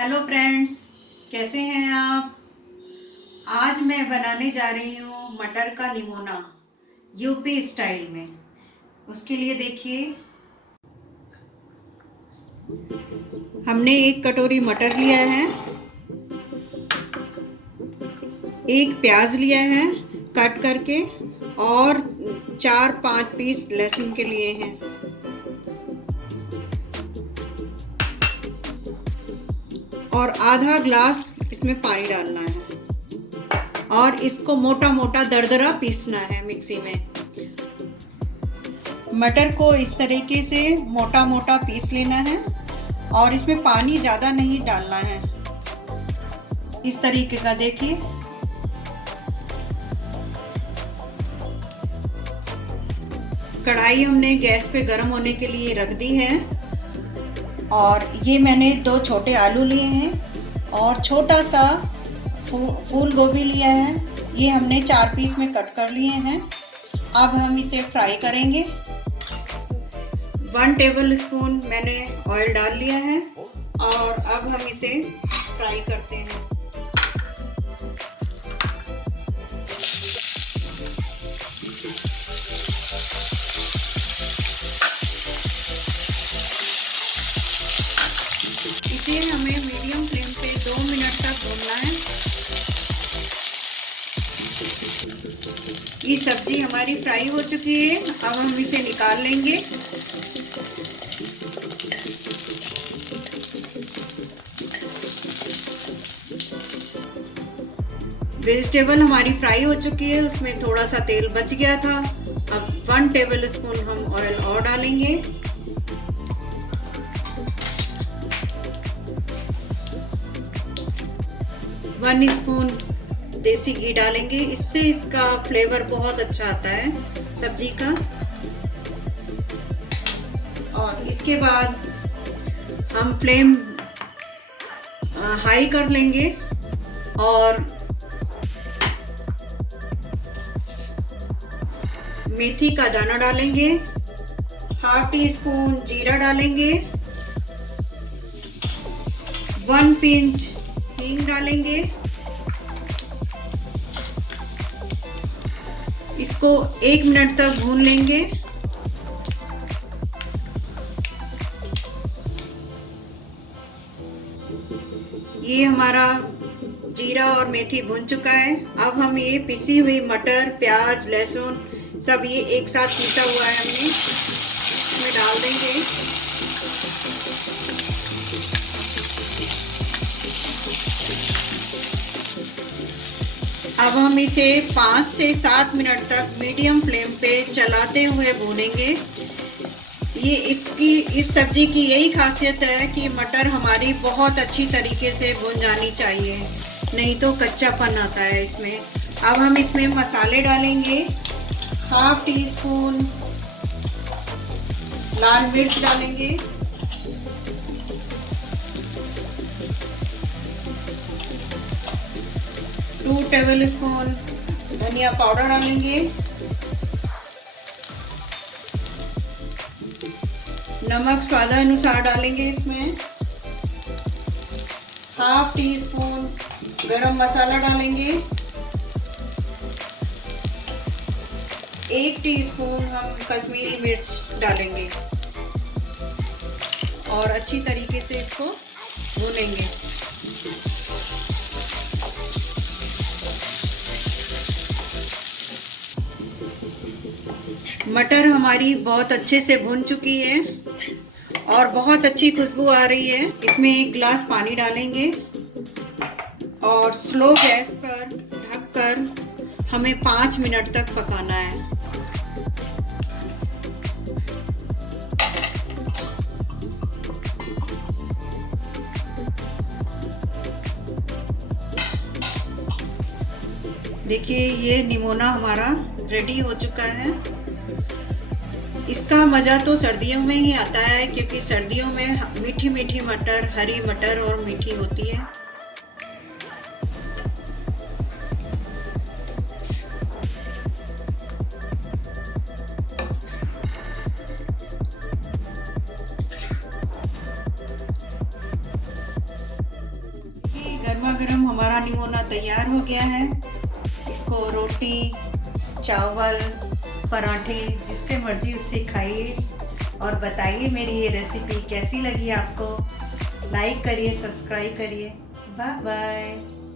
Hello friends, कैसे हैं आप। आज मैं बनाने जा रही हूँ मटर का निमोना यूपी स्टाइल में। उसके लिए देखिए, हमने एक कटोरी मटर लिया है, एक प्याज लिया है कट करके, और 4-5 पीस लहसुन के लिए हैं, और आधा ग्लास इसमें पानी डालना है, और इसको मोटा मोटा दरदरा पीसना है मिक्सी में। मटर को इस तरीके से मोटा मोटा पीस लेना है, और इसमें पानी ज़्यादा नहीं डालना है। इस तरीके का देखिए। कढ़ाई हमने गैस पे गर्म होने के लिए रख दी है, और ये मैंने 2 छोटे आलू लिए हैं, और छोटा सा फूल गोभी लिया है। ये हमने 4 पीस में कट कर लिए हैं। अब हम इसे फ्राई करेंगे। 1 टेबल स्पून मैंने ऑयल डाल लिया है, और अब हम इसे फ्राई करते हैं। इसे हमें मीडियम फ्लेम पे 2 मिनट तक भूनना है। ये सब्जी हमारी फ्राई हो चुकी है। अब हम इसे निकाल लेंगे। वेजिटेबल हमारी फ्राई हो चुकी है, उसमें थोड़ा सा तेल बच गया था। अब 1 टेबल स्पून हम ऑयल और डालेंगे। वन स्पून देसी घी डालेंगे, इससे इसका फ्लेवर बहुत अच्छा आता है सब्जी का। और इसके बाद हम फ्लेम हाई कर लेंगे, और मेथी का दाना डालेंगे, हाफ टी स्पून जीरा डालेंगे, 1 पिंच हींग डालेंगे। इसको 1 मिनट तक भून लेंगे। ये हमारा जीरा और मेथी भून चुका है। अब हम ये पिसी हुई मटर, प्याज, लहसुन सब ये एक साथ पीसा हुआ है, हमने इसमें डाल देंगे। अब हम इसे 5 से 7 मिनट तक मीडियम फ्लेम पे चलाते हुए भूनेंगे। ये इस सब्जी की यही खासियत है कि मटर हमारी बहुत अच्छी तरीके से भून जानी चाहिए, नहीं तो कच्चापन आता है इसमें। अब हम इसमें मसाले डालेंगे। हाफ टी स्पून लाल मिर्च डालेंगे, 2 टेबल स्पून धनिया पाउडर डालेंगे, नमक स्वादानुसार डालेंगे इसमें, हाफ टी स्पून गरम मसाला डालेंगे, 1 टीस्पून हम कश्मीरी मिर्च डालेंगे, और अच्छी तरीके से इसको भूनेंगे। मटर हमारी बहुत अच्छे से भुन चुकी है, और बहुत अच्छी खुशबू आ रही है। इसमें 1 गिलास पानी डालेंगे, और स्लो गैस पर ढककर हमें 5 मिनट तक पकाना है। देखिए, ये निमोना हमारा रेडी हो चुका है। इसका मज़ा तो सर्दियों में ही आता है, क्योंकि सर्दियों में मीठी मीठी मटर, हरी मटर और मीठी होती है। गर्मा गर्म हमारा निमोना तैयार हो गया है। इसको रोटी, चावल, पराठे जिससे मर्जी उससे खाइए और बताइए मेरी ये रेसिपी कैसी लगी आपको। लाइक करिए, सब्सक्राइब करिए। Bye bye.